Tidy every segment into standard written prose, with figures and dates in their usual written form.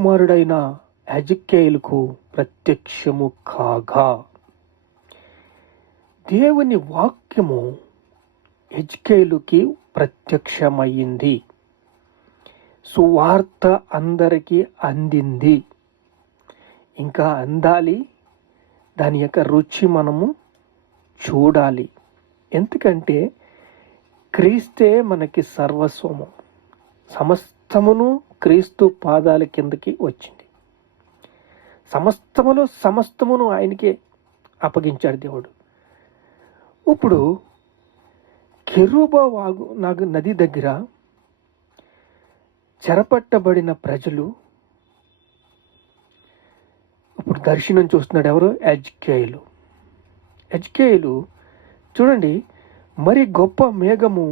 కుమారుడైన హెజ్కేలుకు ప్రత్యక్షము కాగా దేవుని వాక్యము హెజ్కేలుకి ప్రత్యక్షమయ్యింది. సువార్త అందరికీ అందింది. ఇంకా అందాలి. దాని యొక్క రుచి మనము చూడాలి. ఎందుకంటే క్రీస్తే మనకి సర్వస్వము. సమస్తమును క్రీస్తు పాదాల కిందకి వచ్చింది. సమస్తమును ఆయనకే అప్పగించాడు దేవుడు. ఇప్పుడు కెరూబా వాగు నది దగ్గర చెరపట్టబడిన ప్రజలు ఇప్పుడు దర్శనం చూస్తున్నాడు. ఎవరు? హెజ్కేలు చూడండి, మరి గొప్ప మేఘము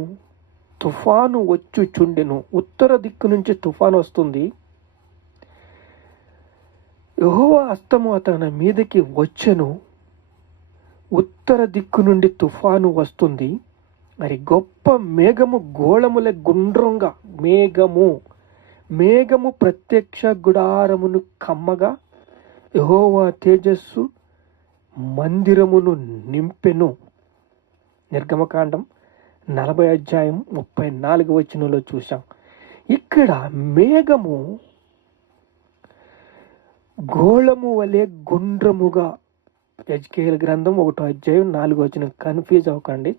తుఫాను వచ్చుచుండెను. ఉత్తర దిక్కు నుంచి తుఫాను వస్తుంది. యెహోవా హస్తము అతని మీదకి వచ్చెను. ఉత్తర దిక్కు నుండి తుఫాను వస్తుంది. మరి గొప్ప మేఘము గోళముల గుండ్రంగా మేఘము ప్రత్యక్ష గుడారమును కమ్మగా యెహోవా తేజస్సు మందిరమును నింపెను. నిర్గమకాండం 40:34 చూసాం. ఇక్కడ మేఘము గోళము వలె గుండ్రముగా, హెజ్కేలు గ్రంథం 1:4 కన్ఫ్యూజ్ అవ్వకండి.